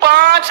5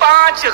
5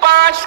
5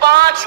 5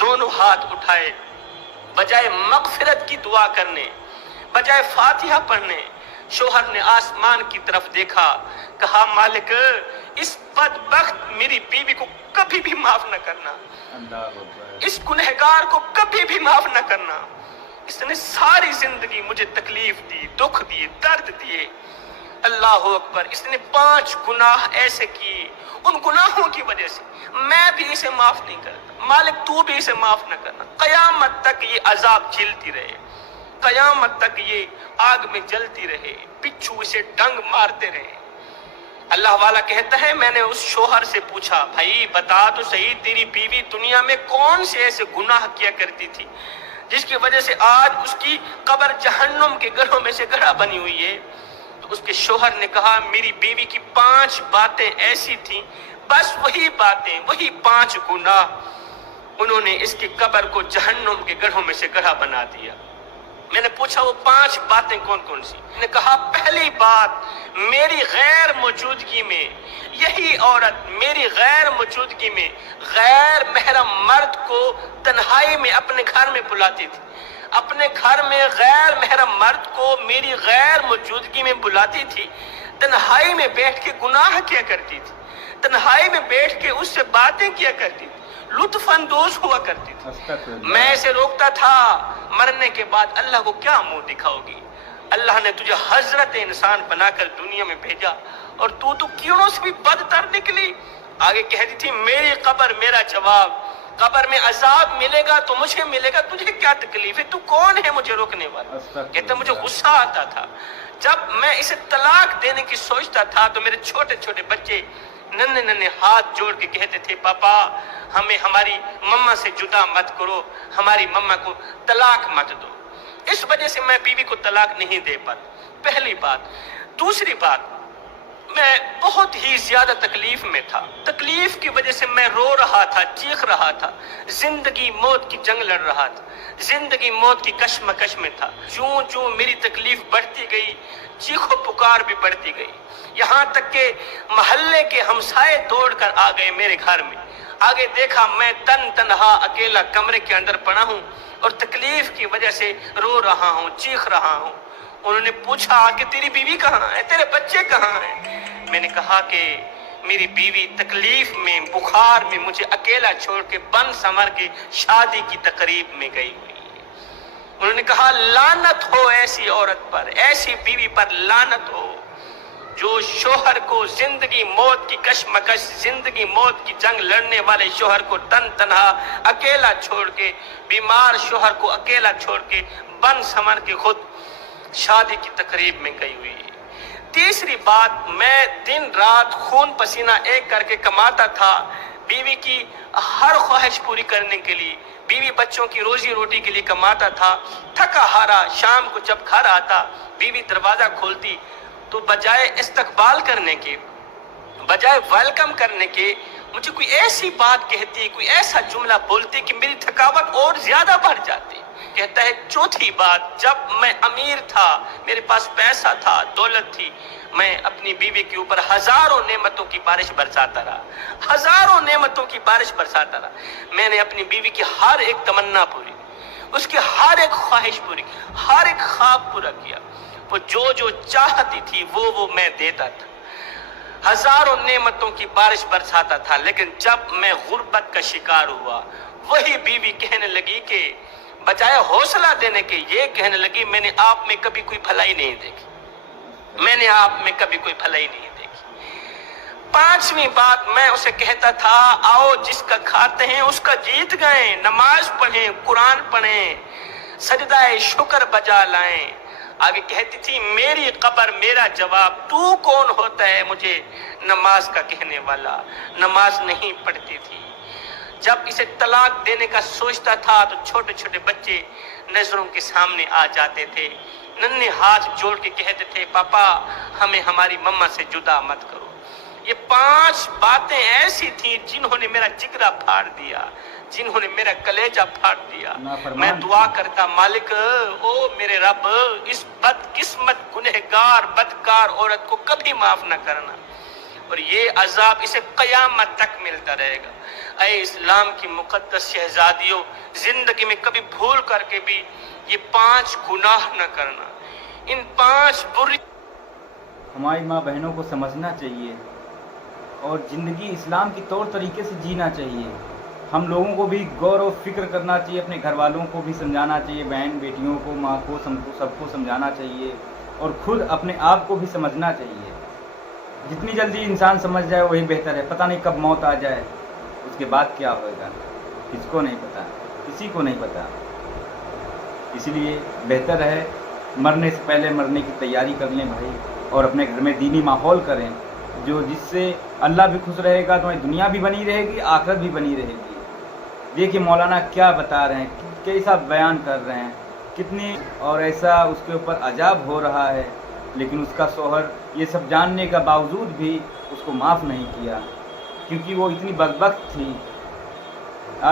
دونوں ہاتھ اٹھائے، بجائے مغفرت کی دعا کرنے، بجائے فاتحہ پڑھنے، شوہر نے آسمان کی طرف دیکھا، کہا مالک اس بدبخت میری بیوی کو کبھی بھی معاف نہ کرنا، اس گنہگار کو کبھی بھی معاف نہ کرنا، اس نے ساری زندگی مجھے تکلیف دی، دکھ دیے، درد دیے۔ اللہ اکبر، اس نے 5 گناہ ایسے کیے، ان گناہوں کی وجہ سے میں بھی اسے معاف نہیں کرتا، مالک تو بھی اسے معاف نہ کرنا۔ قیامت تک یہ عذاب جھیلتی رہے، قیامت تک یہ آگ میں جلتی رہے، بچھو اسے ڈنگ مارتے رہے۔ اللہ والا کہتا ہے میں نے اس شوہر سے پوچھا، بھائی بتا تو صحیح، تیری بیوی دنیا میں کون سے ایسے گناہ کیا کرتی تھی جس کی وجہ سے آج اس کی قبر جہنم کے گڑھوں میں سے گڑھا بنی ہوئی ہے؟ تو اس کے شوہر نے کہا میری بیوی کی 5 باتیں ایسی تھیں، بس وہی باتیں، وہی 5 گناہ انہوں نے اس کی قبر کو جہنم کے گڑھوں میں سے گڑھا بنا دیا۔ میں نے پوچھا وہ 5 باتیں کون کون سی؟ میں نے کہا پہلی بات، میری غیر موجودگی میں یہی عورت میری غیر موجودگی میں غیر محرم مرد کو تنہائی میں اپنے گھر میں بلاتی تھی، اپنے گھر میں غیر محرم مرد کو میری غیر موجودگی میں بلاتی تھی، تنہائی میں بیٹھ کے گناہ کیا کرتی تھی، تنہائی میں بیٹھ کے اس سے باتیں کیا کرتی تھی، لطف اندوز ہوا کرتی تھی۔ میں اسے روکتا تھا، مرنے کے بعد اللہ کو کیا منہ دکھاؤ گی؟ اللہ نے تجھے حضرت انسان بنا کر دنیا میں بھیجا اور تو کیڑوں سے بھی بدتر نکلی۔ آگے کہتی تھی میری قبر میرا جواب، قبر میں عذاب ملے گا تو مجھے ملے گا، تجھے کیا تکلیف ہے، تو کون ہے مجھے روکنے والا؟ کہتا مجھے غصہ آتا تھا جب میں اسے طلاق دینے کی سوچتا تھا تو میرے چھوٹے چھوٹے بچے ننھے ننھے ہاتھ جوڑ کے کہتے تھے پاپا ہمیں ہماری مما سے جدا مت کرو، ہماری مما کو طلاق مت دو۔ اس وجہ سے میں بیوی کو طلاق نہیں دے پاتا، پہلی بات۔ دوسری بات، میں بہت ہی زیادہ تکلیف میں تھا، تکلیف کی وجہ سے میں رو رہا تھا، چیخ رہا تھا، زندگی موت کی جنگ لڑ رہا تھا، زندگی موت کی کشمکش میں تھا۔ جوں جوں میری تکلیف بڑھتی گئی، چیخو پکار بھی بڑھتی گئی، یہاں تک کہ محلے کے ہمسائے دوڑ کر آ گئے میرے گھر میں۔ آگے دیکھا میں تنہا اکیلا کمرے کے اندر پڑا ہوں اور تکلیف کی وجہ سے رو رہا ہوں، چیخ رہا ہوں۔ انہوں نے پوچھا کہ تیری بیوی کہاں ہے، تیرے بچے کہاں ہیں؟ میں نے کہا کہ میری بیوی تکلیف میں، بخار میں مجھے اکیلا چھوڑ کے بن سمر کے شادی کی تقریب میں گئی ہوئی ہے۔ انہوں نے کہا لعنت ہو ایسی عورت پر، ایسی بیوی پر لعنت ہو جو شوہر کو زندگی موت کی کشمکش، زندگی موت کی جنگ لڑنے والے شوہر کو تنہا اکیلا چھوڑ کے، بیمار شوہر کو اکیلا چھوڑ کے بن سمر کے خود شادی کی تقریب میں گئی ہوئی ہے۔ تیسری بات، میں دن رات خون پسینہ ایک کر کے کماتا تھا بیوی کی ہر خواہش پوری کرنے کے لیے، بیوی بچوں کی روزی روٹی کے لیے کماتا تھا، تھکا ہارا شام کو جب گھر آتا بیوی دروازہ کھولتی تو بجائے استقبال کرنے کے، بجائے ویلکم کرنے کے، مجھے کوئی ایسی بات کہتی، کوئی ایسا جملہ بولتی کہ میری تھکاوٹ اور زیادہ بڑھ جاتی۔ کہتا ہے چوتھی بات، جب میں امیر تھا، میرے پاس پیسہ تھا، دولت تھی، میں اپنی بیوی کے اوپر ہزاروں نعمتوں کی بارش برساتا رہا، ہزاروں نعمتوں کی بارش برساتا رہا۔ میں نے اپنی بیوی کی ہر ایک تمنا پوری، اس کی ہر ایک خواہش پوری، ہر ایک خواب پورا کیا۔ وہ جو چاہتی تھی وہ میں دیتا تھا، ہزاروں نعمتوں کی بارش برساتا تھا۔ لیکن جب میں غربت کا شکار ہوا، وہی بیوی کہنے لگی کہ بجائے حوصلہ دینے کے یہ کہنے لگی میں نے آپ میں کبھی کوئی بھلائی نہیں دیکھی، میں نے آپ میں کبھی کوئی بھلائی نہیں دیکھی۔ 5ویں بات، میں اسے کہتا تھا آؤ جس کا کھاتے ہیں اس کا جیت گئے، نماز پڑھیں، قرآن پڑھیں، سجدہ شکر بجا لائیں۔ آگے کہتی تھی میری قبر میرا جواب، تو کون ہوتا ہے مجھے نماز کا کہنے والا؟ نماز نہیں پڑھتی تھی۔ جب اسے طلاق دینے کا سوچتا تھا تو چھوٹے چھوٹے بچے نظروں کے سامنے آ جاتے تھے، ننھے ہاتھ جوڑ کے کہتے تھے پاپا ہمیں ہماری مما سے جدا مت کرو۔ یہ 5 باتیں ایسی تھیں جنہوں نے میرا جگرا پھاڑ دیا، جنہوں نے میرا کلیجہ پھاڑ دیا۔ میں دعا کرتا مالک او میرے رب، اس بدقسمت گنہگار بدکار عورت کو کبھی معاف نہ کرنا، اور یہ عذاب اسے قیامت تک ملتا رہے گا۔ اے اسلام کی مقدس شہزادیوں، زندگی میں کبھی بھول کر کے بھی یہ 5 گناہ نہ کرنا، ان 5 بری۔ ہماری ماں بہنوں کو سمجھنا چاہیے اور زندگی اسلام کی طور طریقے سے جینا چاہیے۔ ہم لوگوں کو بھی غور و فکر کرنا چاہیے، اپنے گھر والوں کو بھی سمجھانا چاہیے، بہن بیٹیوں کو، ماں کو، سب کو سمجھانا چاہیے اور خود اپنے آپ کو بھی سمجھنا چاہیے۔ جتنی جلدی انسان سمجھ جائے وہی بہتر ہے۔ پتہ نہیں کب موت آ جائے، اس کے بعد کیا ہوئے گا کس کو نہیں پتہ، کسی کو نہیں پتہ۔ اس لیے بہتر ہے مرنے سے پہلے مرنے کی تیاری کر لیں بھائی، اور اپنے گھر میں دینی ماحول کریں جس سے اللہ بھی خوش رہے گا، تمہاری دنیا بھی بنی رہے گی، آخرت بھی بنی رہے گی۔ دیکھیے مولانا کیا بتا رہے ہیں، کیسا بیان کر رہے ہیں، کتنی اور ایسا اس کے اوپر عذاب ہو رہا ہے، لیکن اس کا شوہر یہ سب جاننے کا باوجود بھی اس کو معاف نہیں کیا، کیونکہ وہ اتنی بدبخت تھی۔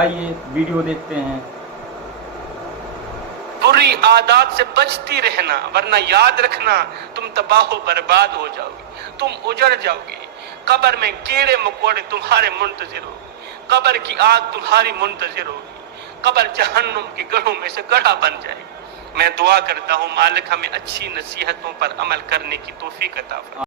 آئیے ویڈیو دیکھتے ہیں۔ بری عادات سے بچتی رہنا، ورنہ یاد رکھنا تم تباہ و برباد ہو جاؤ گے، تم اجڑ جاؤ گے۔ قبر میں کیڑے مکوڑے تمہارے منتظر ہوں گے، قبر کی آگ تمہاری منتظر ہوگی، قبر جہنم کے گڑھوں میں سے گڑھا بن جائے گی۔ میں دعا کرتا ہوں مالک ہمیں اچھی نصیحتوں پر عمل کرنے کی توفیق عطا فرمائے۔